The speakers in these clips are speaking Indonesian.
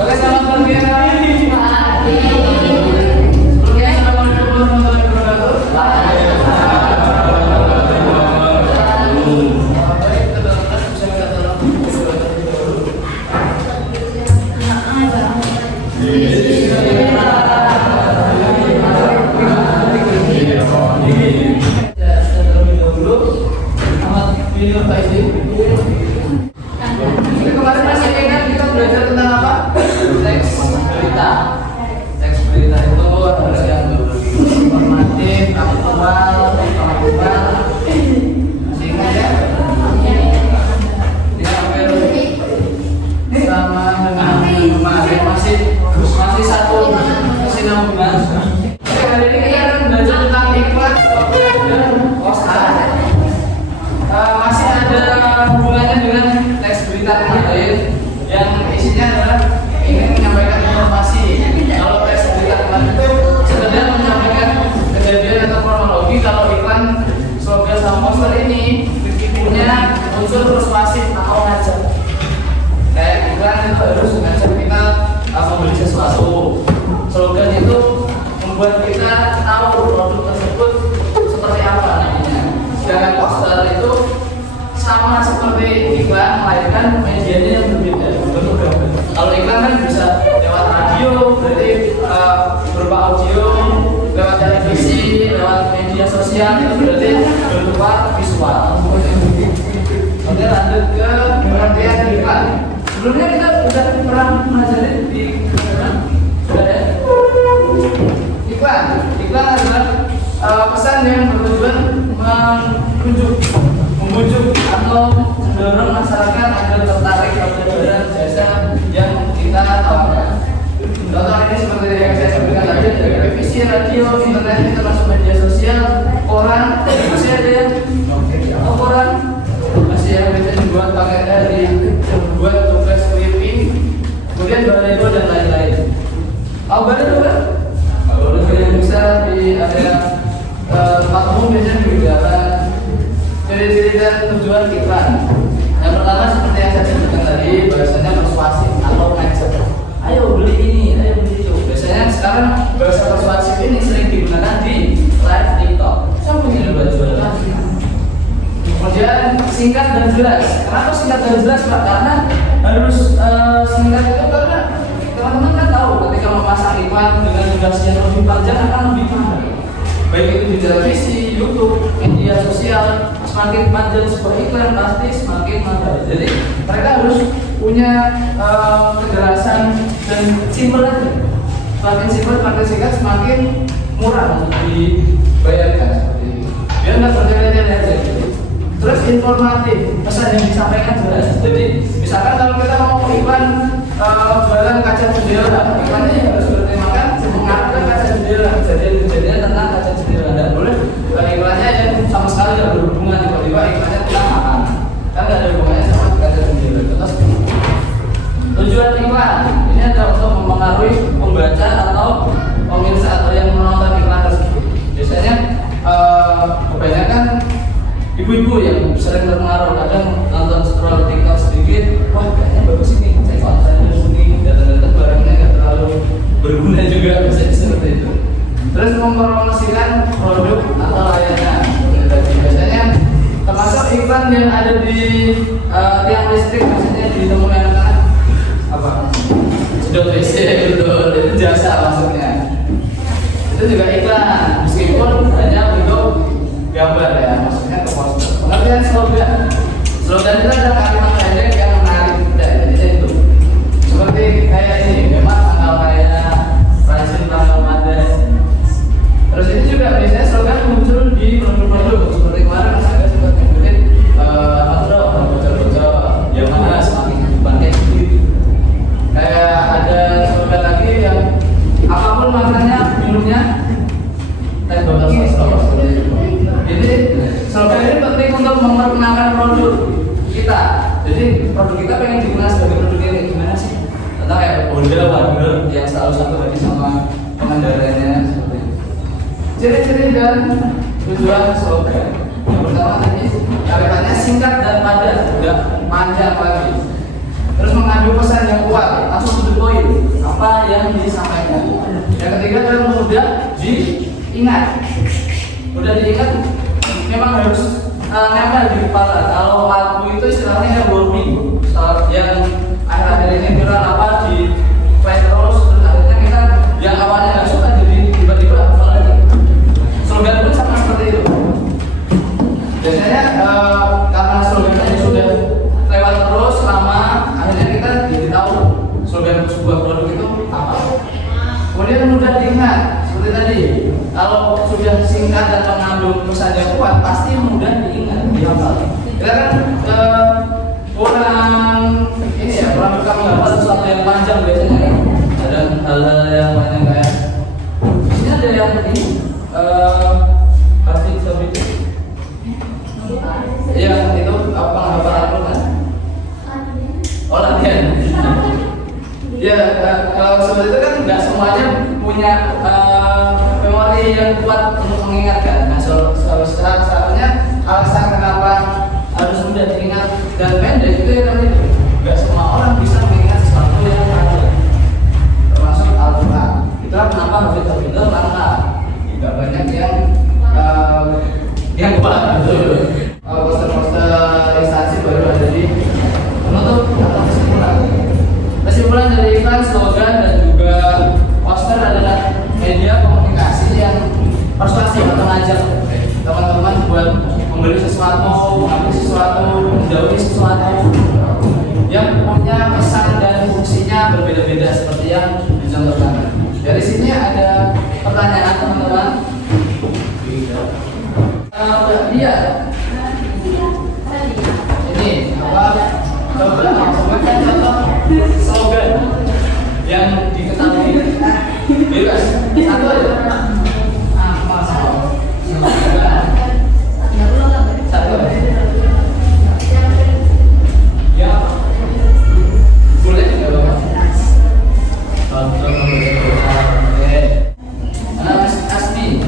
Oke, selamat pagi. Sebelumnya assalamualaikum warahmatullahi wabarakatuh. Baik, kita dalam kelas bisa minta tolong terlebih dahulu. Selamat minum Pak Isi. Kemarin masih ingat kita belajar tentang apa? Teks berita. Teks berita itu harus yang informatif, aktual, masih ingat ya? Tidak sampai sama dengan kemarin masih satu masih 16. Oke, hari ini kita akan belajar tentang iklan dan postal. Masih ada hubungannya dengan teks berita kemarin yang isinya adalah ingin menyampaikan informasi. Kalau teks berita kemarin itu sekedar menyampaikan kejadian atau kronologi. Kalau iklan slogan sama poster ini punya unsur persuasif atau ngajak. Kayak iklan itu harus mengajak kita membeli sesuatu. Slogan itu membuat kita tahu produk tersebut seperti apa nantinya. Sedangkan poster itu sama seperti iklan, melainkan medianya yang berbeda, bentuk gambar. Kalau iklan kan bisa lewat radio, berarti berupa audio, lewat televisi, lewat media sosial, itu berarti berupa visual. Oke, lanjut ke pengertian iklan. Sebelumnya kita sudah pernah mempelajari di sudah ya? Iklan adalah pesan yang bertujuan membujuk atau mendorong masyarakat agar tertarik pada barang jasa yang kita tawarkan. Contoh ini seperti yang saya sebutkan tadi, dari televisi, radio, internet, termasuk media sosial, koran, masih ada yang koran, masih yang bisa dibuat pakai dari membuat tugas clipping, kemudian baliho dan lain-lain. Baliho kan? Baliho yang bisa di ada tempat umum biasanya di jalan. Ciri-ciri dan tujuan iklan. Yang pertama seperti yang saya sebutkan tadi, bahasanya persuasif atau ngajak. Ayo beli ini, ayo beli itu. Biasanya sekarang bahasa persuasif ini sering digunakan di live TikTok. Saya punya buat jualan. Kemudian singkat dan jelas. Kenapa singkat dan jelas, Pak? Karena harus singkat itu karena teman-teman kan tahu ketika memasang iklan dengan durasi yang lebih panjang akan lebih mahal. Baik itu di televisi, YouTube, media sosial, semakin panjang sebuah iklan pasti semakin mahal. Jadi mereka harus punya kejelasan dan simpel aja. Semakin simpel, semakin singkat, semakin murah untuk dibayarkan seperti itu. Biar nggak bertele-tele aja. Terus informatif, pesan yang disampaikan jelas. Jadi misalkan kalau kita mau iklan jualan kaca jendela, iklannya harus bertemakan mengangkat kaca jendela, kejadian tentang kaca jendela. Dan boleh iklannya yang sama sekali tidak berhubungan, tiba-tiba iklannya tentang makanan, kan nggak ada hubungannya sama kaca jendela. Terus tujuan iklan ini adalah untuk mempengaruhi pembaca atau pemirsa atau yang menonton iklan tersebut. Biasanya kebanyakan ibu-ibu yang sering terpengaruh, kadang nonton scroll TikTok sedikit, wah kayaknya bagus ini, saya konten ini, data-data barangnya nggak terlalu berguna juga, biasanya seperti itu. Terus mempromosikan produk atau layanan. Biasanya termasuk iklan yang ada di tiang listrik, biasanya ditemui anak-anak apa? Sedot WC, betul, itu jasa maksudnya. Itu juga iklan, meskipun hanya bentuk gambar ya, maksudnya ke poster. Pengertian slogan. Slogan itu ada kalimat pendek yang menarik, dan itu seperti kayak ini, memang tanggal kaya, rajin tanggal padat. Terus ini juga biasanya slogan muncul di produk-produk seperti kemarin saya sempat nyebutin bocor-bocor yang mana semakin depan kayak gitu. Kayak ada slogan lagi yang apapun makanannya, minumnya teh botol sos. Jadi slogan ini penting untuk memperkenalkan produk kita. Jadi produk kita pengen dikenal sebagai produk ini gimana sih? Tentang kayak Honda, Wonder yang selalu satu lagi sama pengendaranya seperti itu. Ciri-ciri dan tujuan slogan. Yang pertama tadi kalimatnya singkat dan padat, tidak panjang lagi. Terus mengandung pesan yang kuat, langsung to the point. sebuah produk itu apa. Kemudian mudah diingat seperti tadi. Kalau sudah singkat dan mengandung pesan yang kuat, pasti mudah diingat, dihafal. Kita kan kurang ini ya, kurang suka menghafal sesuatu yang panjang biasanya kan. Ada hal-hal yang banyak kayak di sini ada yang ini pasti itu yang itu apa penghafal kan? Oh latihan. Ya kalau seperti itu kan nggak semuanya punya memori yang kuat untuk mengingatkan. Nah satu-satunya alasan kenapa harus mudah diingat dan pendek itu ya tadi nggak semua orang bisa mengingat sesuatu yang panjang, termasuk Al-Quran. Itulah kenapa Habib Habibullah karena nggak banyak yang kuat gitu. Poster-poster instansi baru ada di penutup atau kesimpulan. Kesimpulan dari iklan, slogan dan juga poster adalah media komunikasi yang persuasif atau ngajak teman-teman buat membeli sesuatu, mengambil sesuatu, menjauhi sesuatu yang punya pesan dan fungsinya berbeda-beda seperti yang dicontohkan. Dari sini ada pertanyaan teman-teman. Dia ini apa? Coba sebutkan contoh slogan yang diketahui. Bebas. Satu aja. Satu aja. Ya. Boleh enggak, Bapak? Mas Asmi.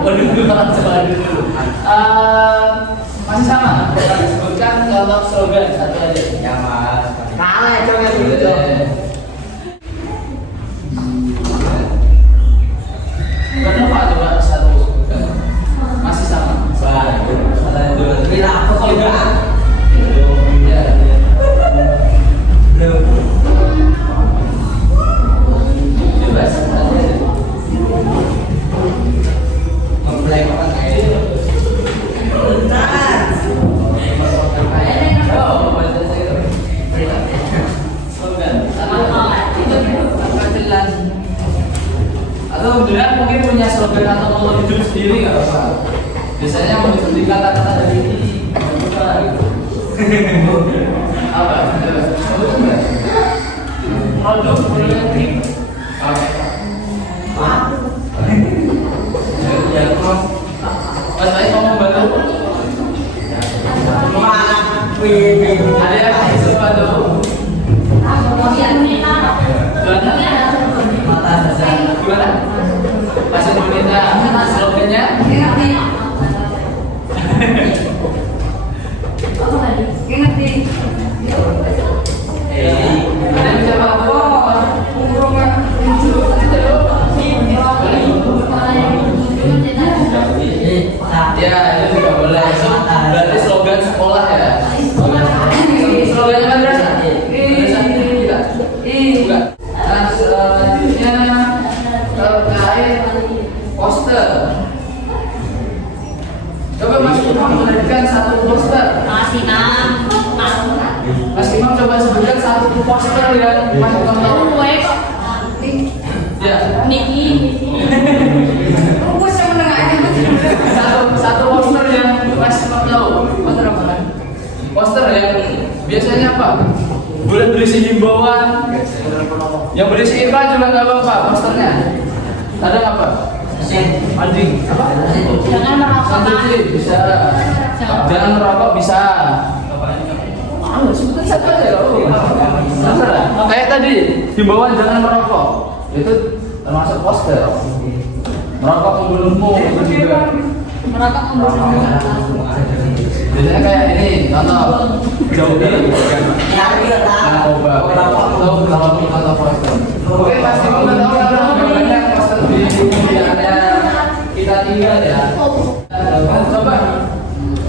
Waduh, coba dulu. Masih sama. Sebutkan contoh slogan satu aja. Ya Mas. Kalah coba gitu. Kenapa coba satu sebutkan? Masih sama. Baik. Bila apa kalau enggak? Ya. Bebas. Memplay apa kayak atau beneran mungkin punya slogan atau moto hidup sendiri nggak apa? Biasanya mengikuti kata-kata dari ini apa gitu. Apa? Sebut nggak? Produk politik. Ya, Mas Baik mau membantu? Ada yang bisa bantu? Gimana? Masih bonita slogannya? Ada yang bisa bantu? Ya, itu juga boleh. Berarti slogan sekolah ya? Slogannya madrasah? Madrasah kita? Bukan. Nah, selanjutnya terkait poster. Coba Mas Imam memberikan satu poster. Mas Imam coba sebutkan satu poster yang Mas Imam tahu. Ya. Satu poster yang Mas Imam tahu. Poster apa? Poster yang biasanya apa? Boleh berisi himbauan. Yang berisi iklan juga nggak apa-apa posternya. Ada apa? Anjing. Apa? Jangan merokok. Bisa. Jangan merokok bisa. Sebutkan satu aja loh. Kayak tadi himbauan jangan merokok. Itu termasuk poster. Merokok membunuhmu itu juga. Merokok membunuhmu. Biasanya kayak ini, contoh jauhi narkoba. Atau kalau poster. Oke, pasti kamu tahu kan banyak poster di ada kita tinggal ya. Coba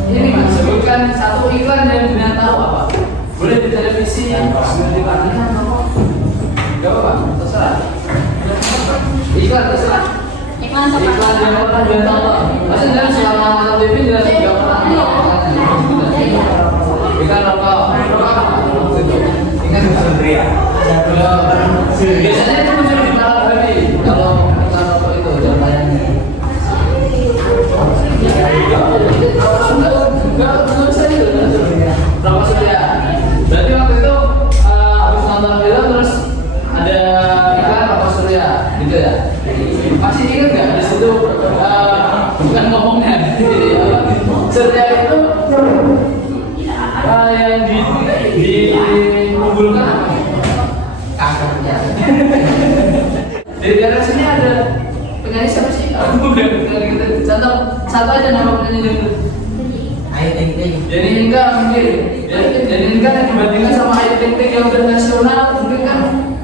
ini Mas sebutkan satu iklan yang Bina tahu apa? Boleh di televisi, boleh di mana? Gak apa-apa, terserah. Iklan terserah. Iklan Yang pernah Bina tahu. Masih jangan selama nonton TV jelas nggak pernah tahu. Iklan rokok. Ingat Satria. Biasanya itu muncul di malam hari kalau kita rokok itu jawabannya. Enggak bisa itu. Rokok surya. Berarti waktu itu habis nonton film terus ada iklan rokok surya, gitu ya. Masih ingat nggak di situ bukan ngomongnya, surya itu yang dikumpulkan kankernya. Di daerah sini ada penyanyi siapa sih? Bukan gitu. Satu aja nama penyanyi itu. Ayo Ting Ting. Jadi Inka mungkin. Jadi Inka yang dibandingkan sama Ayu Ting Ting yang udah nasional mungkin kan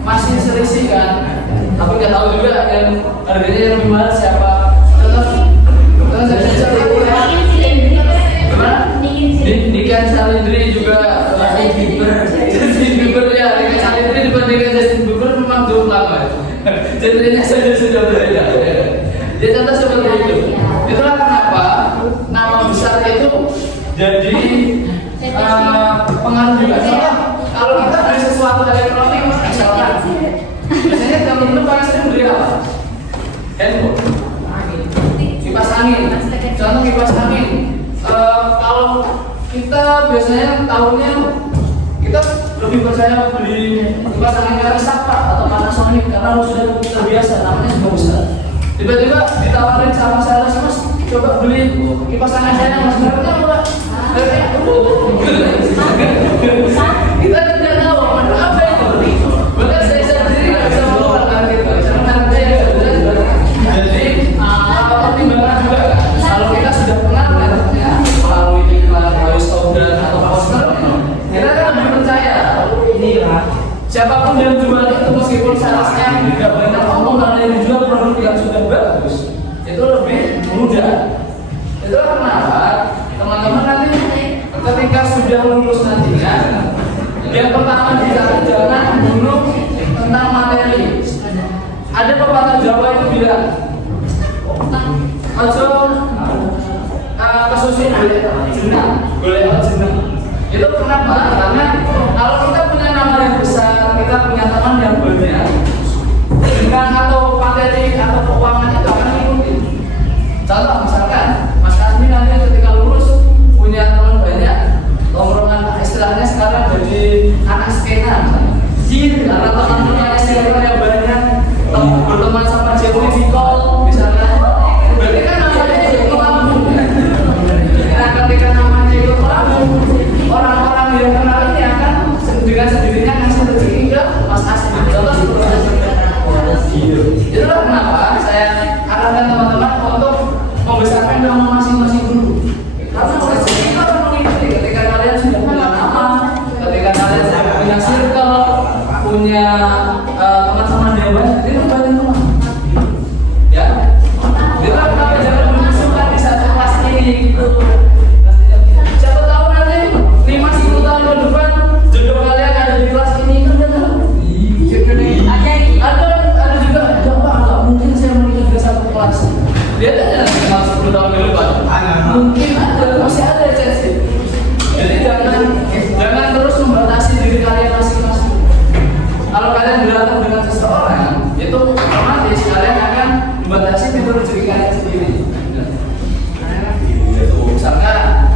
masih selisih kan. Tapi nggak tahu juga yang harganya yang lebih mahal siapa. Terus saya cari gimana? Niken Salindri juga Justin Bieber ya. Niken Salindri dibandingkan Justin Bieber memang jauh lama. Genrenya saja sudah berbeda. Dia contoh seperti itu. Itulah kenapa nama besar itu jadi pengaruh juga. Soalnya kalau kita beli sesuatu elektronik misalnya, biasanya kalau itu paling sering beli apa? Handphone, kipas angin. Contoh kipas angin. Kalau kita biasanya tahunnya kita lebih percaya beli kipas angin yang Sapa atau Panasonic karena sudah terbiasa, namanya juga besar. Tiba-tiba ditawarin sama sales, Mas, coba beli kipas angin saya, Mas, berapa murah? Kita tidak tahu apa itu. Bahkan saya sendiri nggak bisa mengeluarkan karena itu. Karena harga yang jelas. Jadi pertimbangan juga kan. Kalau kita sudah kenal mereknya melalui iklan, melalui slogan atau poster, kita kan lebih percaya. Siapapun yang jual itu meskipun salesnya tidak banyak ngomong karena yang dijual produk yang sudah bagus, itu lebih mudah. Itulah kenapa teman-teman nanti ketika sudah lulus nantinya, yang pertama jangan bunuh tentang materi. Ada pepatah Jawa itu bilang, ojo kesusun boleh jeneng. Itu kenapa? Karena kalau kita punya nama yang besar, kita punya teman yang banyak, dengan atau materi atau keuangan itu akan ikuti. Contoh misalkan Mas Kasmi nanti ketika lulus punya teman banyak, tongkrongan istilahnya sekarang jadi anak skena, karena teman-teman skena yang banyak, berteman sama Jeffrey Nicole misalnya, berarti kan namanya itu melambung. Nah ketika namanya itu melambung, orang-orang yang kenal ini akan dengan sendirinya ngasih rezeki ke Mas Kasmi. Contoh seperti itu. Itulah kenapa saya arahkan teman-teman untuk membesarkan nama masing-masing dulu. Karena rezeki itu akan mengikuti ketika kalian sudah punya nama, ketika kalian sudah punya circle, punya teman-teman yang banyak, itu banyak teman. Ya, itulah kenapa jangan menyusukan di satu kelas ini. Siapa tahu nanti 5-10 tahun ke depan jodoh kalian ada di kelas ini kan nggak tahu. Ada juga coba nggak mungkin saya menikah di satu kelas. Lihat aja kenal 10 tahun ke depan. Mungkin ada, masih ada chance. Jadi jangan terus membatasi diri kalian masing-masing. Kalau kalian berdatang dengan seseorang, itu otomatis kalian akan membatasi pintu rezeki kalian sendiri. Misalkan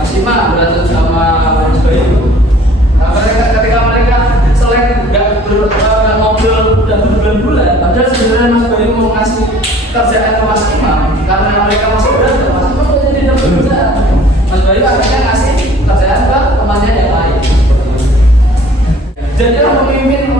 Asima berantem sama Mas Bayu. Ketika mereka selek nggak ngobrol dan berbulan-bulan, padahal sebenarnya Mas Bayu mau ngasih kerjaan ke Mas Imam karena mereka masih berantem. Mas Imam udah jadi dapat kerjaan. Mas Bayu akhirnya ngasih kerjaan ke temannya yang lain. Jadilah pemimpin